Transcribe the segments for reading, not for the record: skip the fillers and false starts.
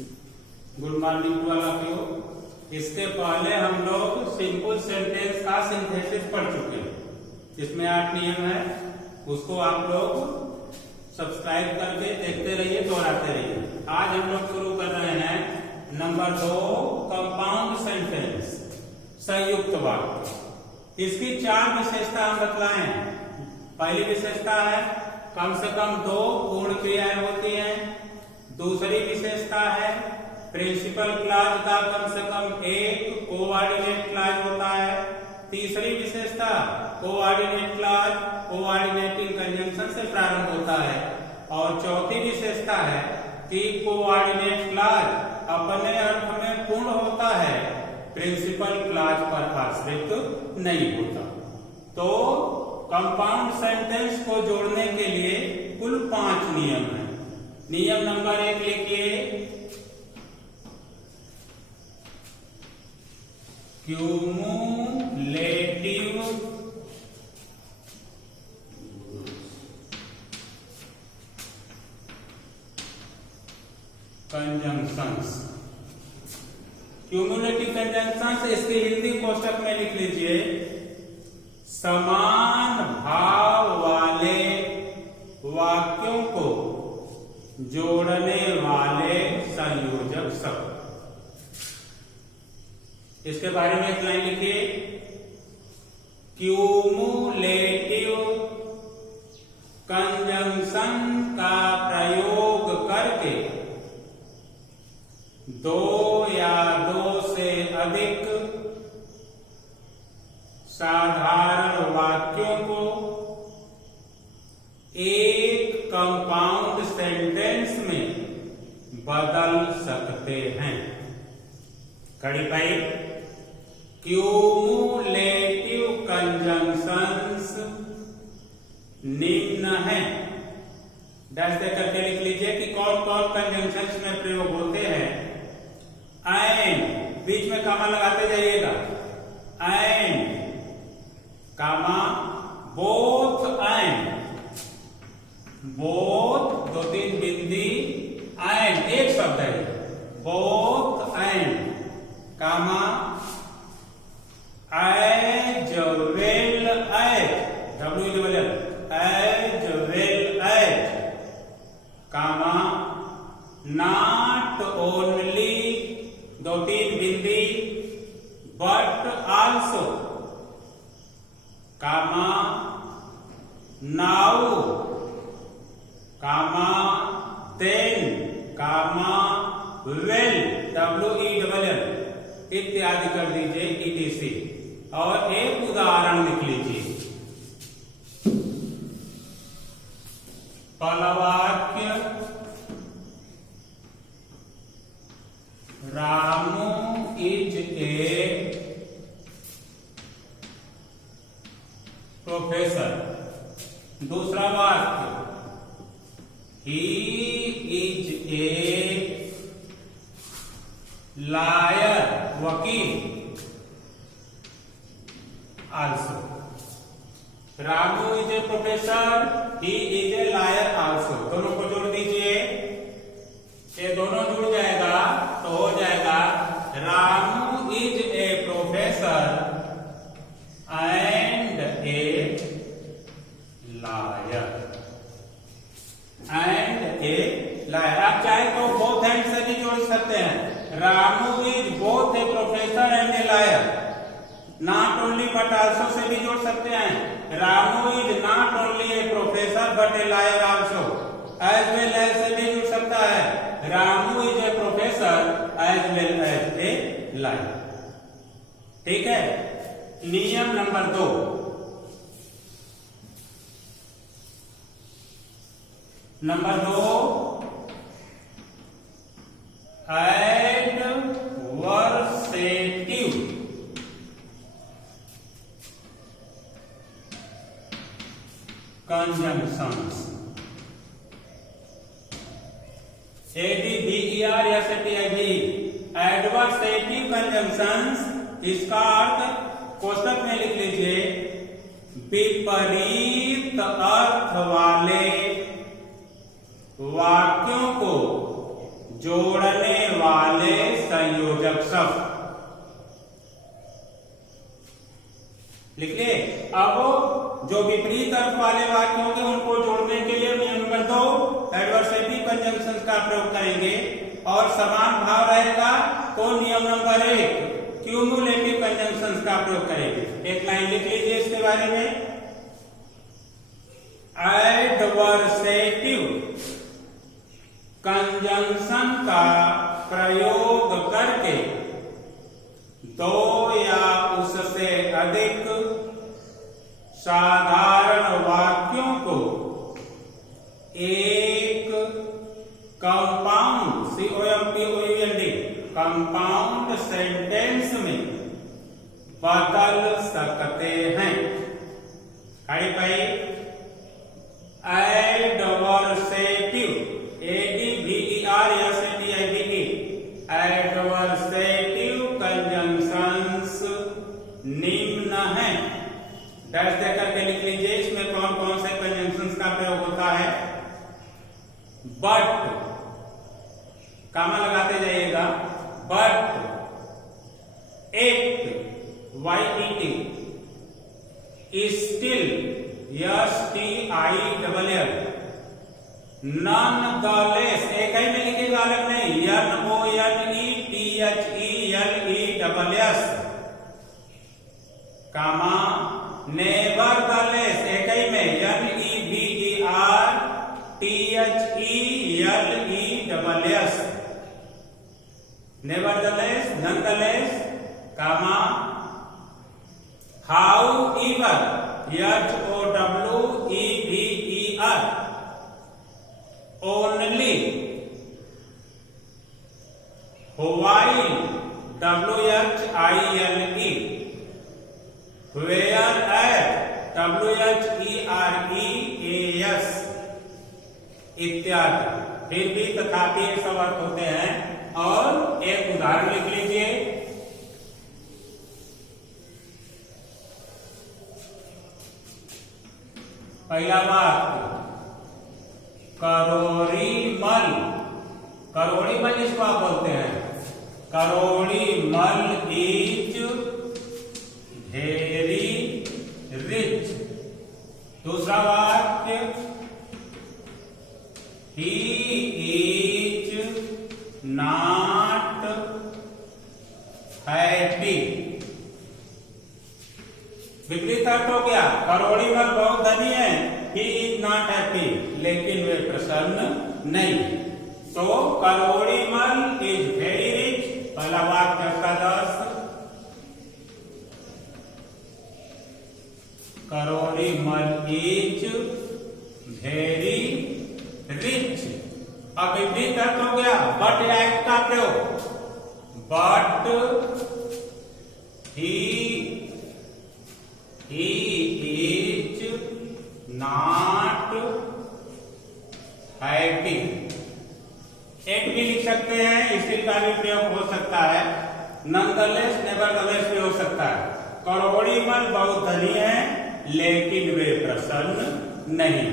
Good morning to all of you. इसके पहले हम लोग सिंपल सेंटेंस का सिंथेसिस पढ़ चुके हैं, इसमें 8 नियम है। उसको आप लोग सब्सक्राइब करके देखते रहिए, दोहराते रहिए। आज हम लोग शुरू कर रहे हैं नंबर 2, कंपाउंड सेंटेंस, संयुक्त वाक्य। इसकी 4 विशेषता हम बतलाए हैं। पहली विशेषता है कम से कम 2 पूर्ण क्रियाएं होती हैं। दूसरी विशेषता है प्रिंसिपल क्लॉज का कम से कम 1 कोऑर्डिनेट क्लॉज होता है। तीसरी विशेषता कोऑर्डिनेट क्लॉज कोऑर्डिनेटिंग कंजंक्शन से प्रारंभ होता है। और चौथी विशेषता है कि कोऑर्डिनेट क्लॉज अपने अर्थ में पूर्ण होता है, प्रिंसिपल क्लॉज पर आश्रित नहीं होता। तो कंपाउंड सेंटेंस को जोड़ने के लिए कुल 5 नियम हैं। नियम नंबर 1 लिखिए, क्यूमुलेटिव कंजंक्शंस। क्यूमुलेटिव कंजंक्शंस इसकी हिंदी कोष्टक में लिख लीजिए, समान भाव वाले वाक्यों को जोड़ने वाले संयोजक शब्द। इसके बारे में एक लाइन लिखिए, क्यूमुलेटिव कंजंक्शन का प्रयोग करके 2 या 2 से अधिक साधारण वाक्यों को एक कंपाउंड सेंटेंस में बदल सकते हैं। कड़ी पाई, क्यूमुलेटिव कंजंक्शंस निम्न है। डैश दे करके लिख लीजिए कि कौन कौन कंजंक्शंस में प्रयोग होते हैं। एंड, बीच में कामा लगाते जाइएगा, and comma, both and, both 2-3 बिंदी, एंड एक शब्द है, both and comma, as well as, WELL, as well as comma, not only 2-3 बिंदी, but also comma, now comma, then comma, well WELL इत्यादि कर दीजिए ETC। और एक उदाहरण लिख लीजिए, पलवाक्य, रामू इज ए प्रोफेसर। दूसरा वाक्य, ही इज ए लायर, वकील। Also, Ramu is a professor, he is a liar also. दोनों को जोड़ दीजिए, ये दोनों जुड़ जाएगा तो हो जाएगा Ramu is a professor and a lawyer, and a lawyer. आप चाहे तो बोथ एंड से भी जोड़ सकते हैं। Ramu is both a professor and a liar. Not only but also से भी जोड़ सकते हैं। Ramu is not only a professor but a liar also. As well as से भी जुड़ सकता है। Ramu is a professor as well as a liar. ठीक है। नियम number 2, number 2, adversative conjunctions. ADVER या SATIV, एडवर्सेटिव कंजंक्शंस। इसका अर्थ कोष्टक में लिख लीजिए, विपरीत अर्थ वाले वाक्यों को जोड़ने वाले संयोजक शब्द। लिख लिए। अब जो विपरीत अर्थ वाले वाक्य होंगे उनको जोड़ने के लिए नियम नंबर 2 एडवर्सेटिव कंजंक्शंस का प्रयोग करेंगे, और समान भाव रहेगा तो नियम नंबर 1 क्यूमुलेटिव कंजंक्शंस का प्रयोग करेंगे। एक लाइन लिख लीजिए इसके बारे में। एडवर्सेटिव कंजंक्शन का प्रयोग करके दो या उससे अधिक साधारण वाक्यों को एक कंपाउंड COMPOUND कंपाउंड सेंटेंस में बदल सकते हैं। खड़ी पाई एडवर्सेटिव ADVERSATIVE एडवर्सेटिव कंजंक्शंस निम्न है। डैश देकर के लिख लीजिए इसमें कौन कौन से कंजंक्शंस का प्रयोग होता है। बट कामा लगाते जाइएगा। But act YET still STILL nonetheless एक ही में लिखेगा, अलग नहीं। NONETHELLESS कामा नेवरदलेस एक ही में NEVERTHELLESS nevertheless nonetheless comma however HOWEVER only while WHILE whereas WHEREAS इत्यादि। फिर भी तथापि ये सब अर्थ होते हैं। और एक उदाहरण लिख लीजिए। पहला वाक्य करोड़ीमल। करोड़ीमल इसको आप बोलते हैं। Kirori Mal is very rich. दूसरा वाक्य ही इज नॉट हैप्पी। विपरीत अर्थ हो गया। करोड़ीमल बहुत धनी है, ही इज नॉट हैप्पी, लेकिन वे प्रसन्न नहीं। तो करोड़ीमल इज वेरी रिच। पहला वाक्य का 10। Kirori Mal is very rich. अब विपरीत अर्थ हो गया। बट एक्ट का प्रयोग। But he is not happy. एक भी लिख सकते हैं, स्टिल का भी प्रयोग हो सकता है। नॉनदलेस नेवरदलेस भी हो सकता है। करोड़ीमल बहुत धनी है लेकिन वे प्रसन्न नहीं।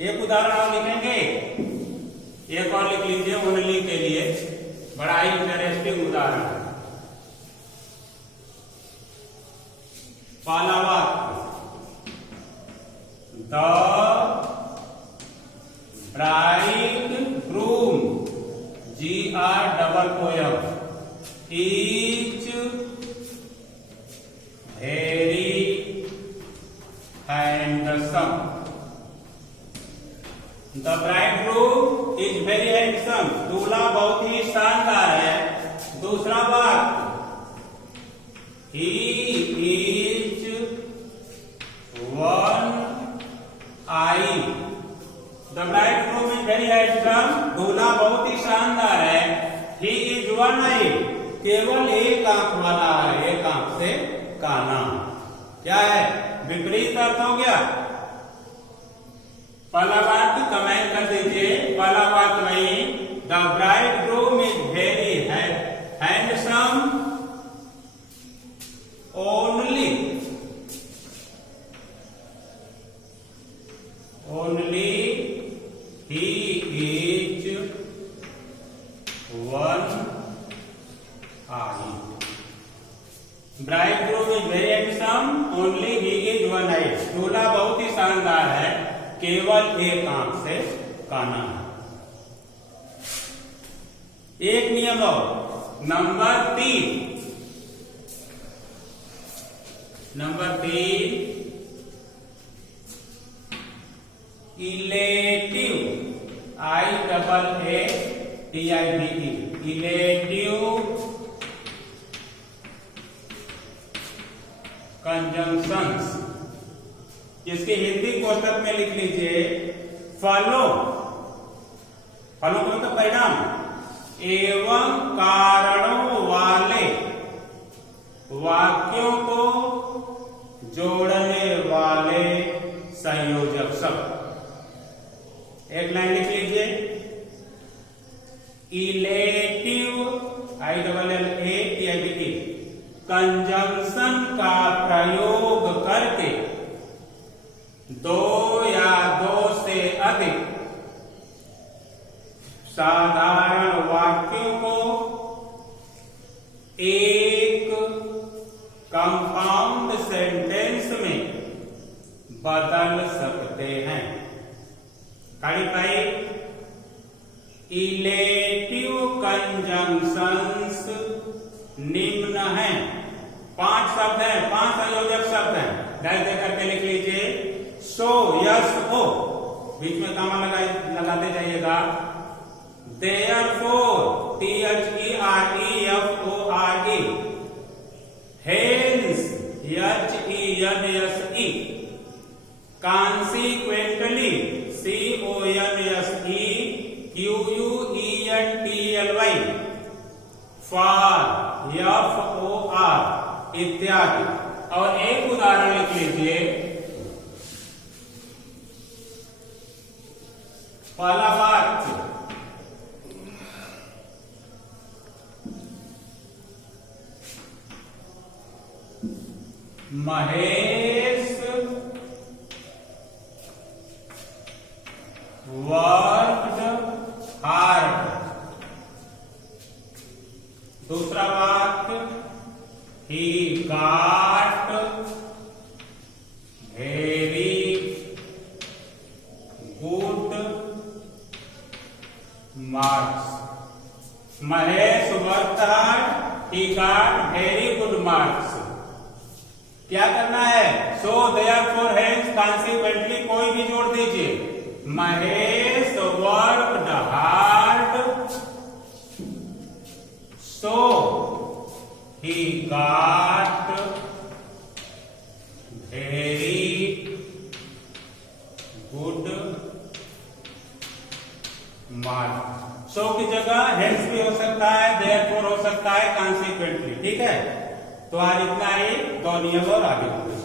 एक उदाहरण और लिखेंगे। एक और लिख लीजिए ओनली के लिए। बड़ा ही इंटरेस्टिंग उदाहरण है। पहला वाक्य the bridegroom GROOM is very handsome. The bridegroom is very handsome. दूल्हा बहुत ही शानदार है। दूसरा वाक्य he is one eye. The bridegroom is very handsome. दूल्हा बहुत ही शानदार है। He is one eye. केवल एक आंख वाला है, एक आंख से काना। क्या है? विपरीत अर्थ हो गया। पहला वाक्य कमेंट कर दीजिए। पहला वाक्य वही the bridegroom is very handsome only he is 1 eye. Bridegroom is very handsome, only he is one eyed. दूल्हा बहुत ही शानदार है, केवल एक आंख से काना है। एक नियम और, number 3, illative, IAATIVE, illative conjunctions, जिसकी हिंदी कोष्टक में लिख लीजिए फलों का मतलब परिणाम एवं कारणों वाले वाक्यों को जोड़ने वाले संयोजक शब्द। एक लाइन लिख लीजिए, इलेटिव IAATIVE, कंजंक्शन का प्रयोग करके दो या दो से अधिक साधारण वाक्यों को एक कंपाउंड सेंटेंस में बदल सकते हैं। क्लैरिफाई, इलेटिव कंजंक्शंस निम्न हैं, 5 शब्द हैं, 5 संयोजक शब्द हैं। डैश दे करके लिख लीजिए, सो यस ओ, बीच में कामा लगाते जाइएगा। Therefore, THEREFORE, hence, HENSE, consequently, CONSEQUENTLY, for, FOR इत्यादि। और एक उदाहरण लिख लीजिए, पहला वाक्य, महेश वर्कड हार्ड। दूसरा वाक्य, ही got very good marks. Mahesh worked hard, ही गॉट वेरी गुड मार्क्स। क्या करना है? सो देयरफॉर हेंस कॉन्सिक्वेंटली कोई भी जोड़ दीजिए। Mahesh worked hard, so he got very good marks. So की जगह हेंस भी हो सकता है, देयरफॉर हो सकता है, कॉन्सिक्वेंटली। ठीक है, तो आज इतना ही, 2 नियम और आगे बढ़े।